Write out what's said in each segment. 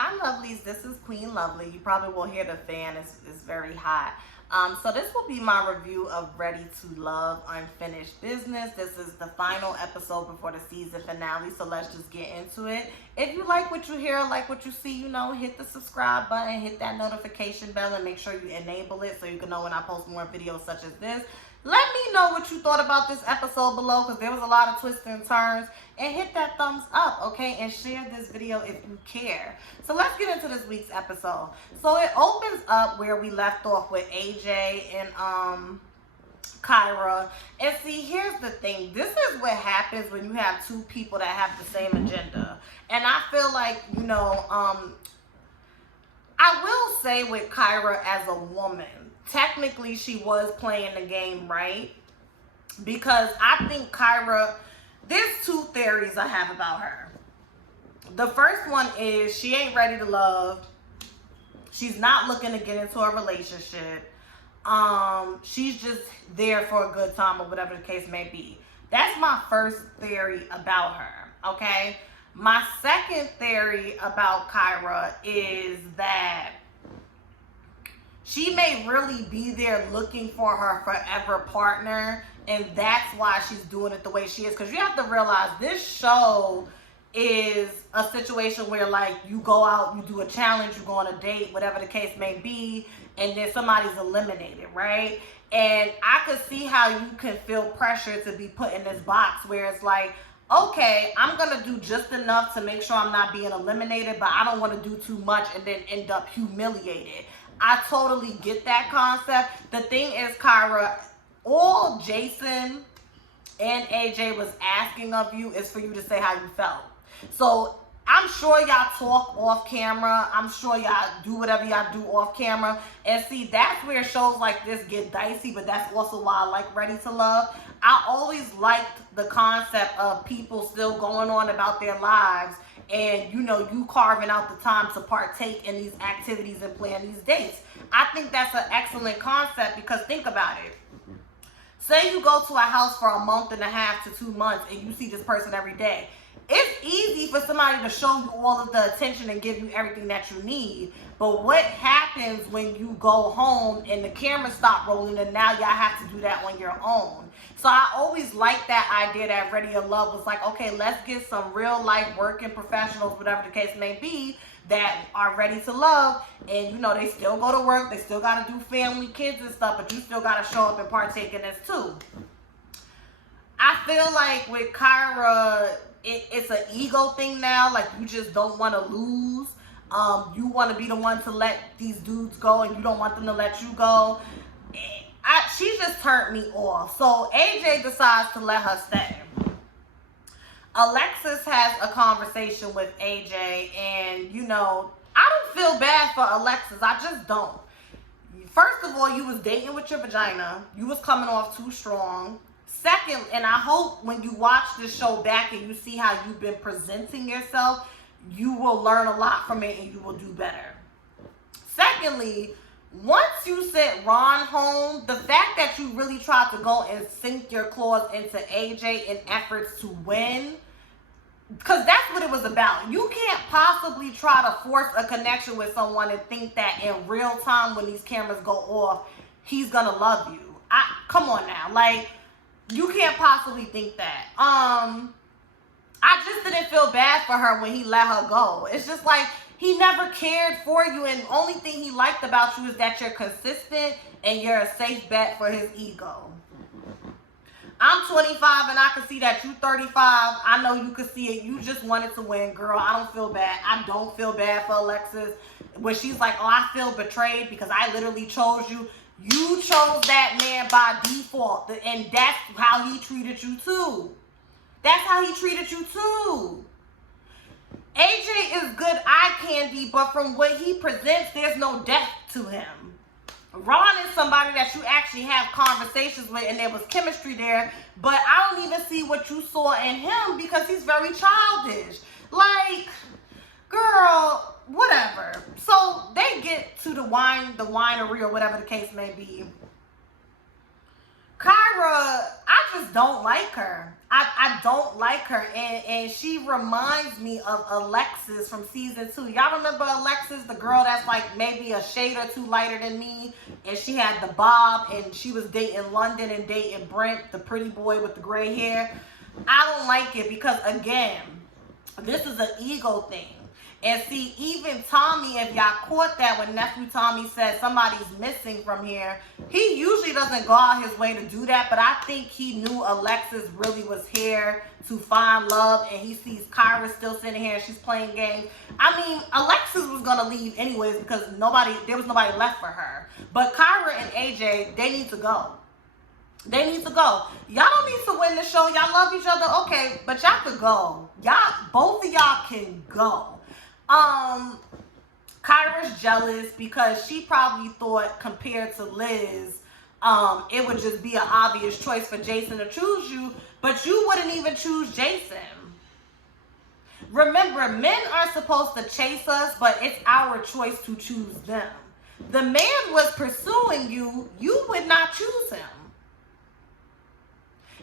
Hi, lovelies. This is Queen Lovely. You probably will hear the fan. It's very hot. So this will be my review of Ready to Love Unfinished Business. This is the final episode before the season finale, so let's just get into it. If you like what you hear, like what you see, hit the subscribe button, hit that notification bell, and make sure you enable it so you can know when I post more videos such as this. Let me know what you thought about this episode below, because there was a lot of twists and turns. And hit that thumbs up, okay? And share this video if you care. So let's get into this week's episode. So it opens up where we left off with AJ and KYRA. And see, here's the thing. This is what happens when you have two people that have the same agenda. And I feel like, I will say with KYRA as a woman, technically she was playing the game right, because I think KYRA, there's two theories I have about her. The first one is she ain't ready to love. She's not looking to get into a relationship. She's just there for a good time or whatever the case may be. That's my first theory about her, okay? My second theory about KYRA is that she may really be there looking for her forever partner, and that's why she's doing it the way she is. Because you have to realize this show is a situation where, like, you go out, you do a challenge, you go on a date, whatever the case may be, and then somebody's eliminated, right? And I could see how you can feel pressure to be put in this box where it's like, okay, I'm going to do just enough to make sure I'm not being eliminated, but I don't want to do too much and then end up humiliated. I totally get that concept. The thing is, KYRA, all Jason and AJ was asking of you is for you to say how you felt. So I'm sure y'all talk off camera. I'm sure y'all do whatever y'all do off camera. And see, that's where shows like this get dicey, but that's also why I like Ready to Love. I always liked the concept of people still going on about their lives and, you carving out the time to partake in these activities and plan these dates. I think that's an excellent concept, because think about it. Say you go to a house for a month and a half to 2 months and you see this person every day. It's easy for somebody to show you all of the attention and give you everything that you need. But what happens when you go home and the cameras stop rolling and now y'all have to do that on your own? So I always liked that idea that Ready to Love was like, okay, let's get some real life working professionals, whatever the case may be, that are ready to love. And, they still go to work. They still got to do family, kids and stuff, but you still got to show up and partake in this too. I feel like with KYRA, it's an ego thing now. Like, you just don't want to lose. You want to be the one to let these dudes go, and you don't want them to let you go. She just turned me off. So AJ decides to let her stay. Alexis has a conversation with AJ, and I don't feel bad for Alexis. I just don't. First of all, you was dating with your vagina. You was coming off too strong. Second, and I hope when you watch this show back and you see how you've been presenting yourself, you will learn a lot from it and you will do better. Secondly, once you sent Ron home, the fact that you really tried to go and sink your claws into AJ in efforts to win, because that's what it was about. You can't possibly try to force a connection with someone and think that in real time when these cameras go off, he's gonna love you. Come on now, like, you can't possibly think that. I just didn't feel bad for her when he let her go. It's just like, he never cared for you, and the only thing he liked about you is that you're consistent and you're a safe bet for his ego. I'm 25 and I can see that you 35. I know you can see it. You just wanted to win, girl. I don't feel bad. I don't feel bad for Alexis when she's like, oh, I feel betrayed because I literally chose you. You chose that man by default, and that's how he treated you too. That's how he treated you too. AJ is good eye candy, but from what he presents, there's no depth to him. Ron is somebody that you actually have conversations with and there was chemistry there, but I don't even see what you saw in him because he's very childish. Like, girl, whatever. So they get to the winery or whatever the case may be. KYRA, I just don't like her. I don't like her, and she reminds me of Alexis from season 2. Y'all remember Alexis, the girl that's like maybe a shade or two lighter than me, and she had the bob, and she was dating London and dating Brent, the pretty boy with the gray hair. I don't like it because, again, this is an ego thing. And see, even Tommy, if y'all caught that when Nephew Tommy said somebody's missing from here, he usually doesn't go out his way to do that. But I think he knew Alexis really was here to find love. And he sees KYRA still sitting here and she's playing games. I mean, Alexis was going to leave anyways because there was nobody left for her. But KYRA and AJ, they need to go. They need to go. Y'all don't need to win the show. Y'all love each other. Okay, but y'all could go. Both of y'all can go. KYRA's jealous because she probably thought compared to Liz, it would just be an obvious choice for Jason to choose you, but you wouldn't even choose Jason. Remember, men are supposed to chase us, but it's our choice to choose them. The man was pursuing you, you would not choose him.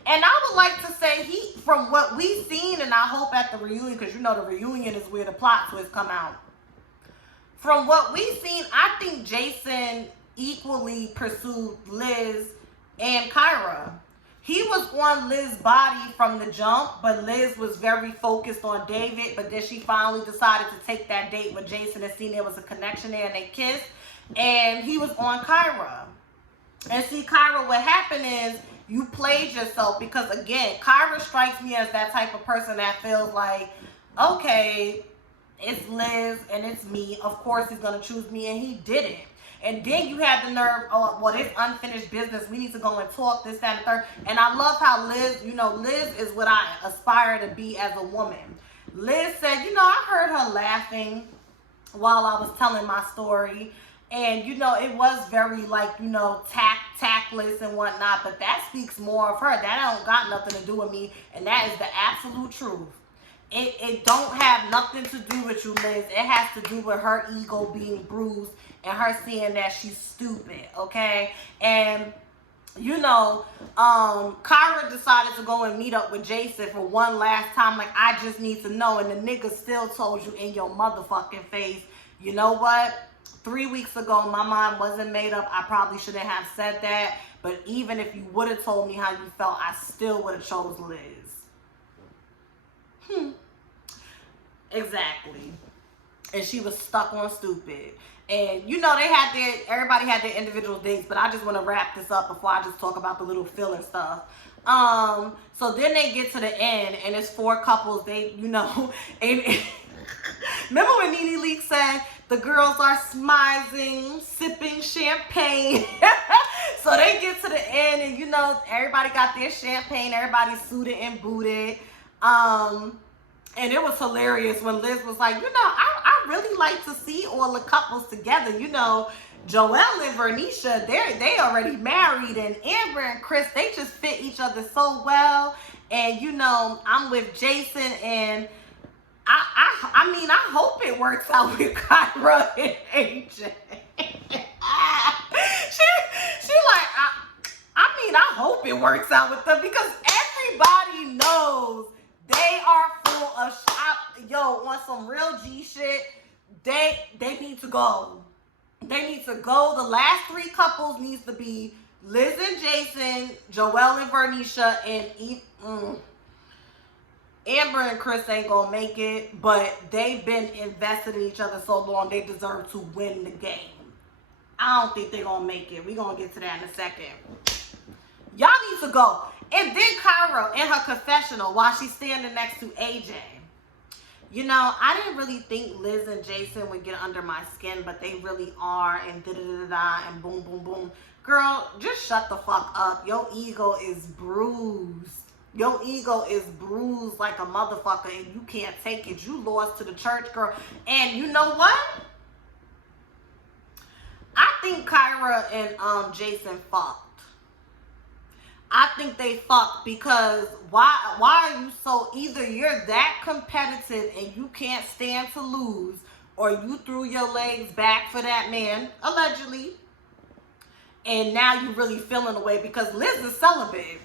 And I would like to say from what we've seen, and I hope at the reunion, because you know the reunion is where the plot twists come out. From what we've seen, I think Jason equally pursued Liz and KYRA. He was on Liz's body from the jump, but Liz was very focused on David. But then she finally decided to take that date with Jason and seen there was a connection there and they kissed. And he was on KYRA. And see, KYRA, what happened is, you played yourself because, again, KYRA strikes me as that type of person that feels like, okay, it's Liz and it's me. Of course he's going to choose me, and he didn't. And then you had the nerve, oh, well, it's unfinished business. We need to go and talk, this, that, and the third. And I love how Liz, Liz is what I aspire to be as a woman. Liz said, I heard her laughing while I was telling my story. And, it was very, tactless and whatnot. But that speaks more of her. That don't got nothing to do with me. And that is the absolute truth. It don't have nothing to do with you, Liz. It has to do with her ego being bruised and her seeing that she's stupid, okay? And, KYRA decided to go and meet up with Jason for one last time. Like, I just need to know. And the nigga still told you in your motherfucking face, you know what? 3 weeks ago, my mind wasn't made up. I probably shouldn't have said that. But even if you would have told me how you felt, I still would have chose Liz. Exactly. And she was stuck on stupid. And, everybody had their individual dates. But I just want to wrap this up before I just talk about the little filler stuff. So then they get to the end. And it's 4 couples. They, and remember when Nene Leakes said, the girls are smizing, sipping champagne. So they get to the end and, everybody got their champagne. Everybody's suited and booted. And it was hilarious when Liz was like, I really like to see all the couples together. Joelle and Vernisha, they already married. And Amber and Chris, they just fit each other so well. And, I'm with Jason and I hope it works out with KYRA and AJ. she like, I hope it works out with them because everybody knows they are full of on some real G shit. They need to go. They need to go. The last 3 couples needs to be Liz and Jason, Joelle and Vernisha, and Amber and Chris ain't gonna make it, but they've been invested in each other so long, they deserve to win the game. I don't think they're gonna make it. We're gonna get to that in a second. Y'all need to go. And then KYRA in her confessional while she's standing next to AJ. I didn't really think Liz and Jason would get under my skin, but they really are, and da-da-da-da, and boom, boom, boom. Girl, just shut the fuck up. Your ego is bruised. Your ego is bruised like a motherfucker and you can't take it. You lost to the church, girl. And you know what? I think KYRA and Jason fucked. I think they fucked because why are you so, either you're that competitive and you can't stand to lose, or you threw your legs back for that man, allegedly, and now you really feeling away because Liz is celibate.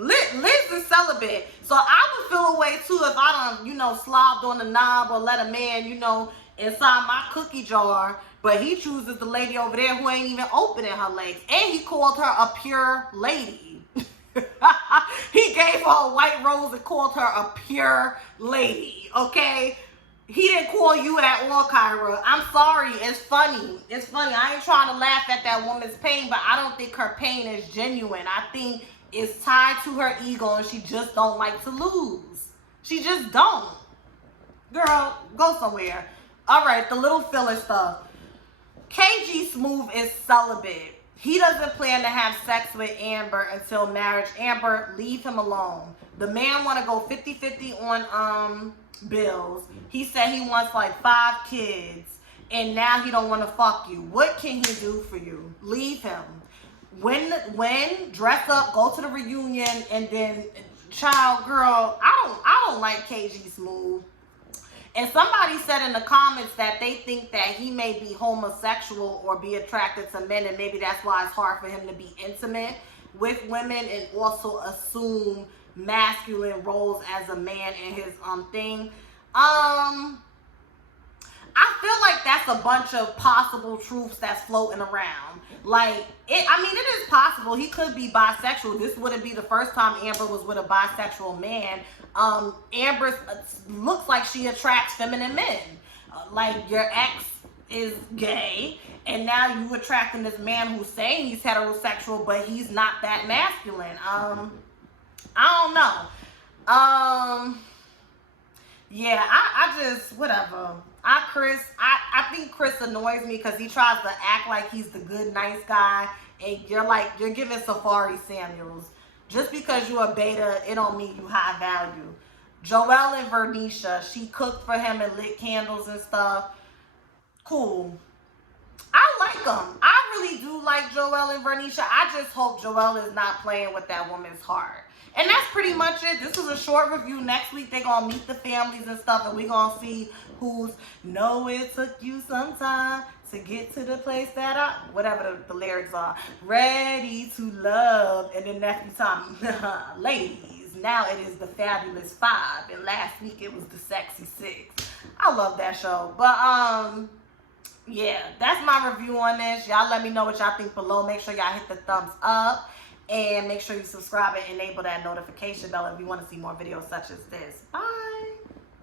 Liz is celibate. So I would feel a way too if I don't, slobbed on the knob or let a man, inside my cookie jar. But he chooses the lady over there who ain't even opening her legs. And he called her a pure lady. He gave her a white rose and called her a pure lady, okay? He didn't call you at all, KYRA. I'm sorry. It's funny. It's funny. I ain't trying to laugh at that woman's pain, but I don't think her pain is genuine. I think it's tied to her ego and she just don't like to lose. She just don't. Girl, go somewhere. All right, the little filler stuff. KG Smooth is celibate. He doesn't plan to have sex with Amber until marriage. Amber, leave him alone. The man want to go 50-50 on bills. He said he wants like 5 kids, and now he don't want to fuck you. What can he do for you? Leave him. When dress up, go to the reunion, and then child, girl, I don't like KG Smooth. And somebody said in the comments that they think that he may be homosexual or be attracted to men, and maybe that's why it's hard for him to be intimate with women and also assume masculine roles as a man in his thing. I feel like that's a bunch of possible truths that's floating around. Like, it is possible he could be bisexual. This wouldn't be the first time Amber was with a bisexual man. Amber looks like she attracts feminine men. Like, your ex is gay, and now you attracting this man who's saying he's heterosexual, but he's not that masculine. I don't know. Yeah, I just, whatever. I think Chris annoys me because he tries to act like he's the good, nice guy, and you're giving Safari Samuels. Just because you're a beta, it don't mean you high value. Joelle and Vernisha, she cooked for him and lit candles and stuff. Cool. I like them. I really do like Joelle and Vernisha. I just hope Joelle is not playing with that woman's heart. And that's pretty much it. This is a short review. Next week, they're going to meet the families and stuff, and we're going to see who's, know it took you some time to get to the place that whatever the lyrics are, ready to love. And then next time, ladies, now it is the Fabulous 5, and last week it was the Sexy 6. I love that show. But, yeah, that's my review on this. Y'all let me know what y'all think below. Make sure y'all hit the thumbs up. And make sure you subscribe and enable that notification bell if you want to see more videos such as this. Bye.